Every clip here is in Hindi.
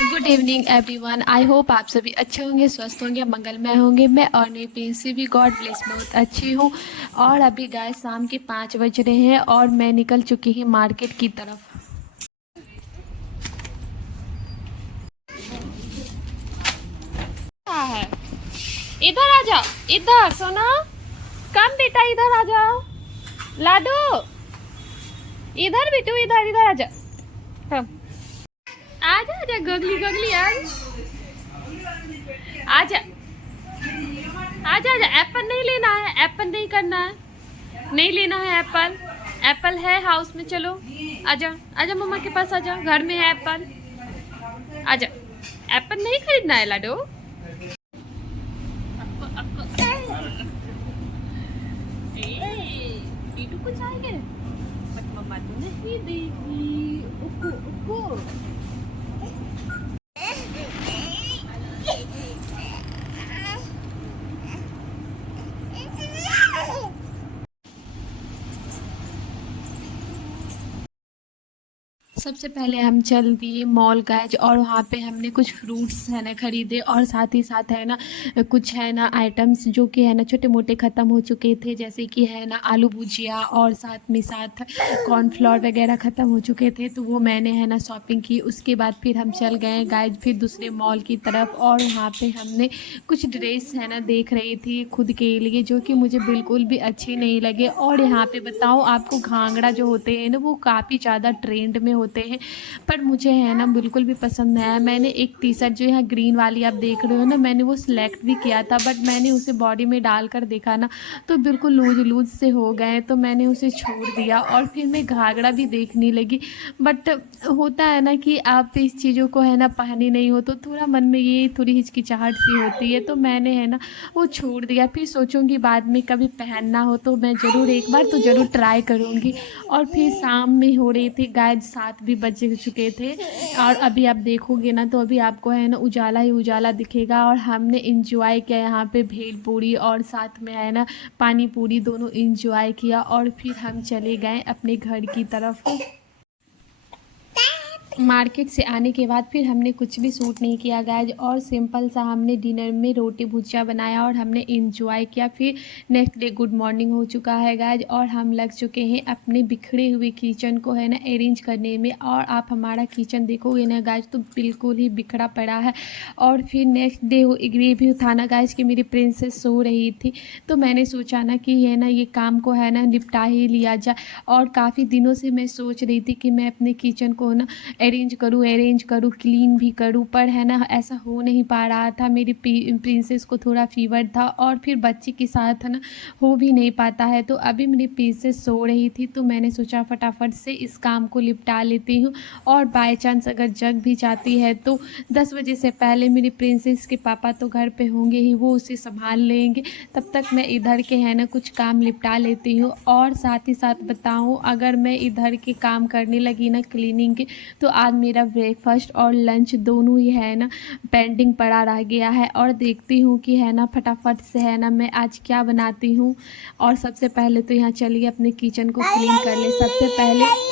Good evening everyone. I hope आप सभी अच्छे होंगे, स्वस्थ होंगे, मंगलमय होंगे। मैं और मेरी प्रिंसी भी गॉड ब्लेस बहुत अच्छी हूँ। और अभी गाय शाम के 5 बज रहे हैं और मैं निकल चुकी हूँ मार्केट की तरफ। क्या है? इधर आ जाओ, इधर सोना, कम बेटा इधर आ जाओ। लाडू इधर बेटू, इधर इधर आ जा, कम आजा आजा, गगली गगली आजा आजा आजा। एप्पल नहीं लेना है, एप्पल नहीं करना है, नहीं लेना है एप्पल। एप्पल है हाउस में, चलो आजा आजा, मम्मा के पास आजा, घर में है एप्पल, आजा। एप्पल नहीं खरीदना है लाडो। टीटू कुछ आएंगे बट मम्मा तो नहीं देगी। उको उको सबसे पहले हम चल दिए मॉल गाइज, और वहाँ पे हमने कुछ फ्रूट्स है ना खरीदे, और साथ ही साथ है ना कुछ है ना आइटम्स जो कि है ना छोटे मोटे ख़त्म हो चुके थे, जैसे कि है ना आलू भुजिया, और साथ में साथ कॉर्नफ्लोर वगैरह ख़त्म हो चुके थे, तो वो मैंने है ना शॉपिंग की। उसके बाद फिर हम चल गए गाइज फिर दूसरे मॉल की तरफ, और वहाँ पे हमने कुछ ड्रेस है ना देख रही थी खुद के लिए, जो कि मुझे बिल्कुल भी अच्छे नहीं लगे। और यहाँ पे बताऊँ आपको, घाघरा जो होते हैं ना वो काफ़ी ज़्यादा ट्रेंड में होते हैं, पर मुझे है ना बिल्कुल भी पसंद नहीं आया। मैंने एक टी शर्ट जो है ग्रीन वाली आप देख रहे हो ना, मैंने वो सिलेक्ट भी किया था, बट मैंने उसे बॉडी में डाल कर देखा ना तो बिल्कुल लूज लूज से हो गए, तो मैंने उसे छोड़ दिया। और फिर मैं घाघरा भी देखने लगी, बट होता है ना कि आप इस चीज़ों को है ना पहनी नहीं हो तो थोड़ा मन में ये थोड़ी हिचकिचाहट सी होती है, तो मैंने है ना वो छोड़ दिया। फिर सोचूंगी बाद में कभी पहनना हो तो मैं ज़रूर एक बार तो ज़रूर ट्राई करूँगी। और फिर शाम में हो रही थी गाय, 7 भी बज चुके थे, और अभी आप देखोगे ना तो अभी आपको है ना उजाला ही उजाला दिखेगा। और हमने इंजॉय किया यहाँ पे भेल पूरी और साथ में है ना पानी पूरी, दोनों इंजॉय किया। और फिर हम चले गए अपने घर की तरफ। मार्केट से आने के बाद फिर हमने कुछ भी सूट नहीं किया गाइज, और सिंपल सा हमने डिनर में रोटी भुजिया बनाया और हमने इंजॉय किया। फिर नेक्स्ट डे गुड मॉर्निंग हो चुका है गाइज, और हम लग चुके हैं अपने बिखरे हुए किचन को है ना अरेंज करने में। और आप हमारा किचन देखोगे ना गाइज तो बिल्कुल ही बिखरा पड़ा है। और फिर नेक्स्ट डे ये भी था ना गाइज कि मेरी प्रिंसेस सो रही थी, तो मैंने सोचा ना कि है ना ये काम को है ना निपटा ही लिया जाए। और काफ़ी दिनों से मैं सोच रही थी कि मैं अपने किचन को ना अरेंज करूँ, क्लीन भी करूँ, पर है ना ऐसा हो नहीं पा रहा था। मेरी प्रिंसेस को थोड़ा फीवर था, और फिर बच्चे के साथ है ना हो भी नहीं पाता है। तो अभी मेरी प्रिंसेस सो रही थी, तो मैंने सोचा फटाफट से इस काम को निपटा लेती हूँ। और बाय चांस अगर जग भी जाती है तो 10 बजे से पहले मेरी प्रिंसेस के पापा तो घर पे होंगे ही, वो उसे संभाल लेंगे। तब तक मैं इधर के है ना कुछ काम निपटा लेती हूँ। और साथ ही साथ बताऊँ, अगर मैं इधर के काम करने लगी ना क्लीनिंग के, तो आज मेरा ब्रेकफास्ट और लंच दोनों ही है ना पेंडिंग पड़ा रह गया है। और देखती हूँ कि है ना फटाफट से है ना मैं आज क्या बनाती हूँ। और सबसे पहले तो यहाँ चलिए अपने किचन को क्लीन कर ले।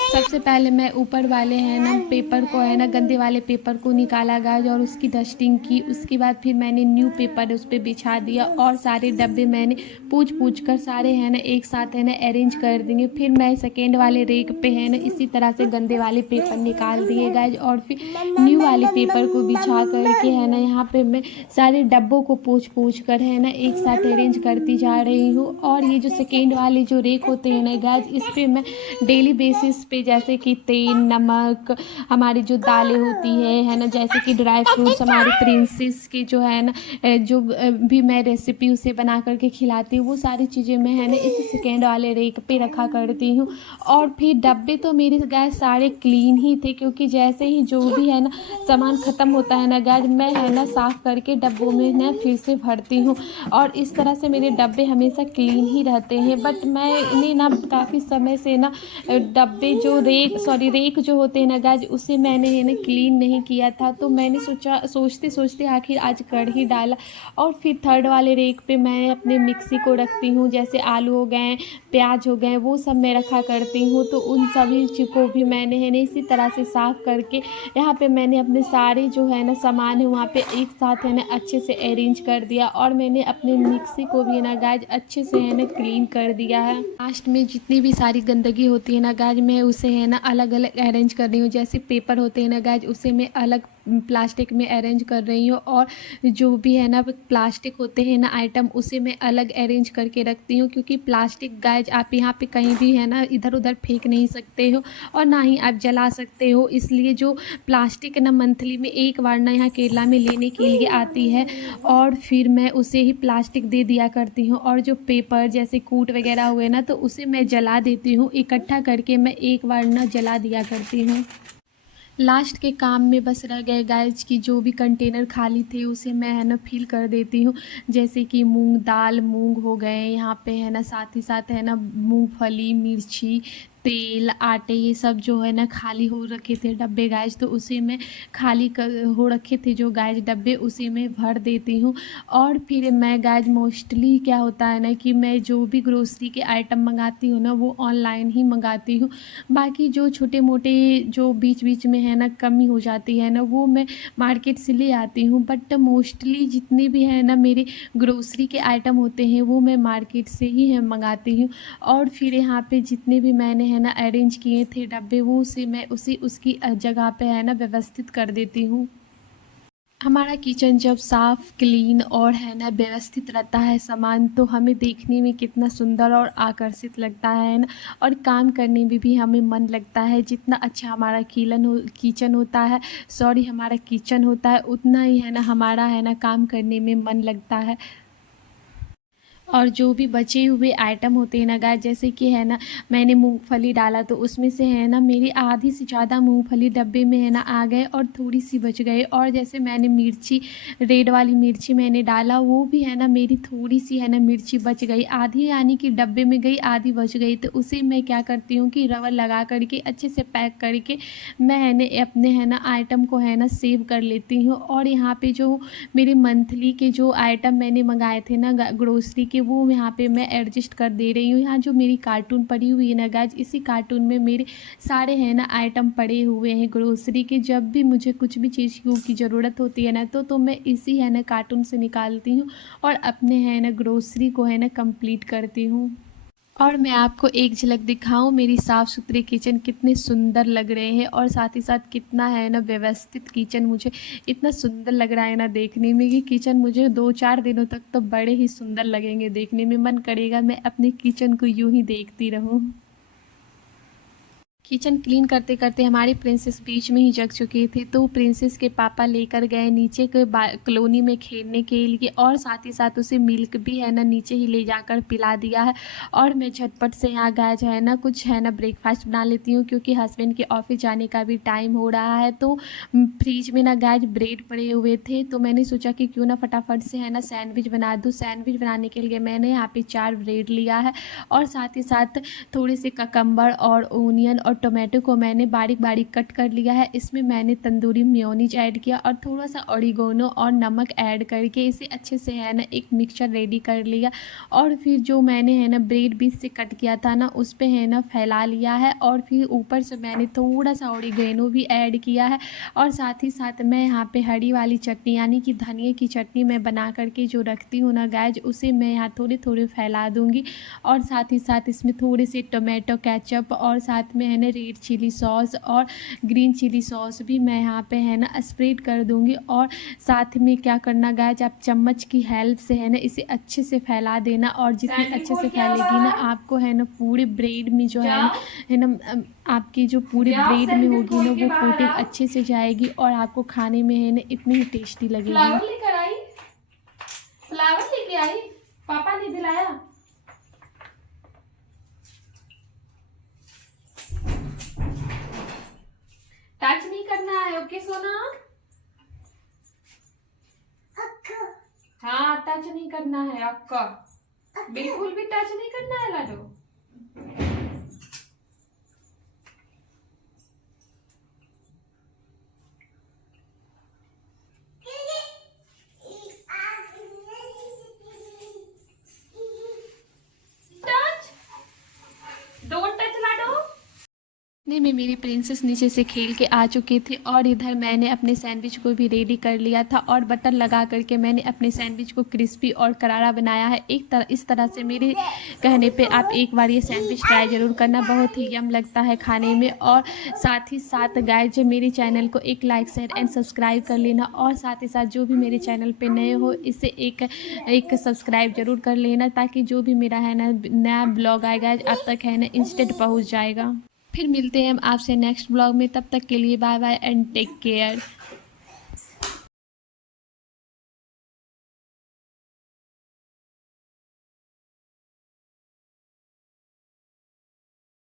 सबसे पहले मैं ऊपर वाले हैं ना पेपर को है ना गंदे वाले पेपर को निकाला गाइस, और उसकी डस्टिंग की। उसके बाद फिर मैंने न्यू पेपर उस पर बिछा दिया, और सारे डब्बे मैंने पूछ कर सारे है ना एक साथ है ना अरेंज कर देंगे। फिर मैं सेकेंड वाले रेक पे है ना इसी तरह से गंदे वाले पेपर निकाल दिए गाइज, और फिर न्यू वाले पेपर को बिछा करके है ना यहाँ पे मैं सारे डब्बों को पूछ कर है ना एक साथ अरेंज करती जा रही हूँ। और ये जो सेकेंड वाले जो रेक होते हैं ना गाइज, इस पे मैं डेली बेसिस पे जैसे कि तेल, नमक, हमारी जो दालें होती है ना, जैसे कि ड्राई फ्रूट्स, हमारे प्रिंसेस की जो है ना जो भी मैं रेसिपी उसे बना करके खिलाती हूँ, वो सारी चीज़ें मैं है ना इस सेकेंड वाले रेक पे रखा करती हूँ। और फिर डब्बे तो मेरे गैस सारे क्लीन ही थे, क्योंकि जैसे ही जो भी है ना सामान ख़त्म होता है ना गैस, मैं है ना साफ़ करके डब्बों में ना फिर से भरती हूँ। और इस तरह से मेरे डब्बे हमेशा क्लीन ही रहते हैं। बट मैं इन्हें ना काफ़ी समय से ना डब्बे जो रेक जो होते हैं ना गैस, उसे मैंने है ना क्लीन नहीं किया था, तो मैंने सोचते सोचते आखिर आज कर ही डाला। और फिर थर्ड वाले रेक पे मैं अपने मिक्सी को रखती हूँ, जैसे आलू हो गए, प्याज हो गए, वो सब मैं रखा करती हूँ। तो उन सभी चीज़ को भी मैंने है ना इसी तरह से साफ़ साफ़ करके यहाँ पे मैंने अपने सारे जो है ना सामान है वहाँ पे एक साथ है ना अच्छे से अरेंज कर दिया। और मैंने अपने मिक्सी को भी है ना गाइज अच्छे से है ना क्लीन कर दिया है। लास्ट में जितनी भी सारी गंदगी होती है ना गाइज मैं उसे है ना अलग अलग अरेंज कर रही हूँ। जैसे पेपर होते हैं ना गाइज उसे मैं अलग प्लास्टिक में अरेंज कर रही हूँ, और जो भी है ना प्लास्टिक होते हैं ना आइटम उसे मैं अलग अरेंज करके रखती हूँ, क्योंकि प्लास्टिक गाइज आप यहाँ पे कहीं भी है ना इधर उधर फेंक नहीं सकते हो और ना ही आप जला सकते हो। इसलिए जो प्लास्टिक ना मंथली में एक बार ना यहाँ केरला में लेने के लिए आती है, और फिर मैं उसे ही प्लास्टिक दे दिया करती हूँ। और जो पेपर जैसे कूट वगैरह हुए ना तो उसे मैं जला देती हूँ, इकट्ठा करके मैं एक बार ना जला दिया करती हूँ। लास्ट के काम में बस रह गए गाइज कि जो भी कंटेनर खाली थे उसे मैं है ना फिल कर देती हूँ। जैसे कि मूंग दाल मूंग हो गए यहाँ पे है ना, साथ ही साथ है ना मूंगफली मिर्ची तेल आटे ये सब जो है ना खाली हो रखे थे डब्बे गाइज, तो उसे मैं खाली हो रखे थे जो गाइज डब्बे उसे मैं भर देती हूँ। और फिर मैं गाइज मोस्टली क्या होता है ना कि मैं जो भी ग्रोसरी के आइटम मंगाती हूँ ना वो ऑनलाइन ही मंगाती हूँ। बाकी जो छोटे मोटे जो बीच बीच में है ना कमी हो जाती है ना वो मैं मार्केट से ले आती हूँ, बट मोस्टली जितने भी है ना मेरे ग्रोसरी के आइटम होते हैं वो मैं मार्केट से ही है मंगाती हूँ। और फिर यहाँ पे जितने भी मैंने है ना अरेंज किए थे डब्बे वो उसे मैं उसकी जगह पे है ना व्यवस्थित कर देती हूँ। हमारा किचन जब साफ़ क्लीन और है ना व्यवस्थित रहता है सामान, तो हमें देखने में कितना सुंदर और आकर्षित लगता है ना, और काम करने में भी हमें मन लगता है। जितना अच्छा हमारा किचन होता है, सॉरी हमारा किचन होता है, उतना ही है ना हमारा है ना काम करने में मन लगता है। और जो भी बचे हुए आइटम होते हैं ना गाइस, जैसे कि है ना मैंने मूंगफली डाला तो उसमें से है ना मेरी आधी से ज़्यादा मूंगफली डब्बे में है ना आ गए और थोड़ी सी बच गए। और जैसे मैंने मिर्ची रेड वाली मिर्ची मैंने डाला वो भी है ना मेरी थोड़ी सी है ना मिर्ची बच गई, आधी यानी कि डब्बे में गई आधी बच गई। तो उसे मैं क्या करती हूँ कि रबर लगा करके अच्छे से पैक करके मैं है ना अपने है ना आइटम को है ना सेव कर लेती हूँ। और यहाँ पे जो मेरे मंथली के जो आइटम मैंने मंगाए थे ना ग्रोसरी के, वो यहाँ पे मैं एडजस्ट कर दे रही हूँ। यहाँ जो मेरी कार्टून पड़ी हुई है ना गाइज, इसी कार्टून में मेरे सारे हैं ना आइटम पड़े हुए हैं ग्रोसरी के। जब भी मुझे कुछ भी चीज़ की ज़रूरत होती है ना तो मैं इसी है ना कार्टून से निकालती हूँ और अपने है ना ग्रोसरी को है ना कंप्लीट करती हूँ। और मैं आपको एक झलक दिखाऊं मेरी साफ़ सुथरे किचन कितने सुंदर लग रहे हैं, और साथ ही साथ कितना है ना व्यवस्थित किचन मुझे इतना सुंदर लग रहा है ना देखने में कि किचन मुझे 2-4 दिनों तक तो बड़े ही सुंदर लगेंगे देखने में। मन करेगा मैं अपने किचन को यूं ही देखती रहूं। किचन क्लीन करते करते हमारी प्रिंसेस बीच में ही जग चुकी थी, तो प्रिंसेस के पापा लेकर गए नीचे के कॉलोनी में खेलने के लिए, और साथ ही साथ उसे मिल्क भी है ना नीचे ही ले जाकर पिला दिया है। और मैं झटपट से यहाँ गए जो है ना कुछ है ना ब्रेकफास्ट बना लेती हूँ, क्योंकि हस्बैंड के ऑफिस जाने का भी टाइम हो रहा है। तो फ्रिज में ना गाय ब्रेड पड़े हुए थे, तो मैंने सोचा कि क्यों ना फटाफट से है ना सैंडविच बना दूँ। सैंडविच बनाने के लिए मैंने यहाँ पे 4 ब्रेड लिया है, और साथ ही साथ थोड़े से ककम्बर और ओनियन और टोमेटो को मैंने बारीक बारीक कट कर लिया है। इसमें मैंने तंदूरी मेयोनीज ऐड किया और थोड़ा सा ऑरिगेनो और नमक ऐड करके इसे अच्छे से है ना एक मिक्सचर रेडी कर लिया। और फिर जो मैंने है ना ब्रेड बीच से कट किया था ना उस पे है ना फैला लिया है, और फिर ऊपर से मैंने थोड़ा सा ऑरिगेनो भी ऐड किया है। और साथ ही साथ मैं यहाँ पे हरी वाली चटनी यानी कि धनिए की चटनी मैं बना करके जो रखती हूँ ना गाइज, उसे मैं यहाँ थोड़े थोड़े फैला दूँगी। और साथ ही साथ इसमें थोड़े से टोमेटो केचप और साथ में है ना रेड चिली सॉस और ग्रीन चिली सॉस भी मैं यहाँ पे है ना स्प्रेड कर दूँगी। और साथ में क्या करना गाइज, आप चम्मच की हेल्प से है ना इसे अच्छे से फैला देना, और जितनी अच्छे से फैलेगी ना आपको है ना पूरे ब्रेड में जो है ना आपकी जो पूरी ब्रेड में होगी ना वो कोटिंग अच्छे से जाएगी और आपको खाने में है ना इतनी ही टेस्टी लगेगी। फ्लावर लेकर आई, फ्लावर लेके आई, पापा ने दिलाया। टच नहीं करना है, ओके सोना? हाँ टच नहीं करना है अक्का, बिल्कुल भी टच नहीं करना है लाडो। टच, डोंट टच लाडो। इतने में मेरी प्रिंसेस नीचे से खेल के आ चुकी थी और इधर मैंने अपने सैंडविच को भी रेडी कर लिया था और बटर लगा करके मैंने अपने सैंडविच को क्रिस्पी और करारा बनाया है। इस तरह से मेरे कहने पे आप एक बार ये सैंडविच ट्राई ज़रूर करना, बहुत ही यम लगता है खाने में। और साथ ही साथ गाइज मेरे चैनल को एक लाइक शेयर एंड सब्सक्राइब कर लेना, और साथ ही साथ जो भी मेरे चैनल पे नए हो इसे एक सब्सक्राइब जरूर कर लेना, ताकि जो भी मेरा है ना नया ब्लॉग आएगा आप तक है ना इंस्टेंट पहुंच जाएगा। फिर मिलते हैं हम आपसे नेक्स्ट ब्लॉग में, तब तक के लिए bye bye and take care.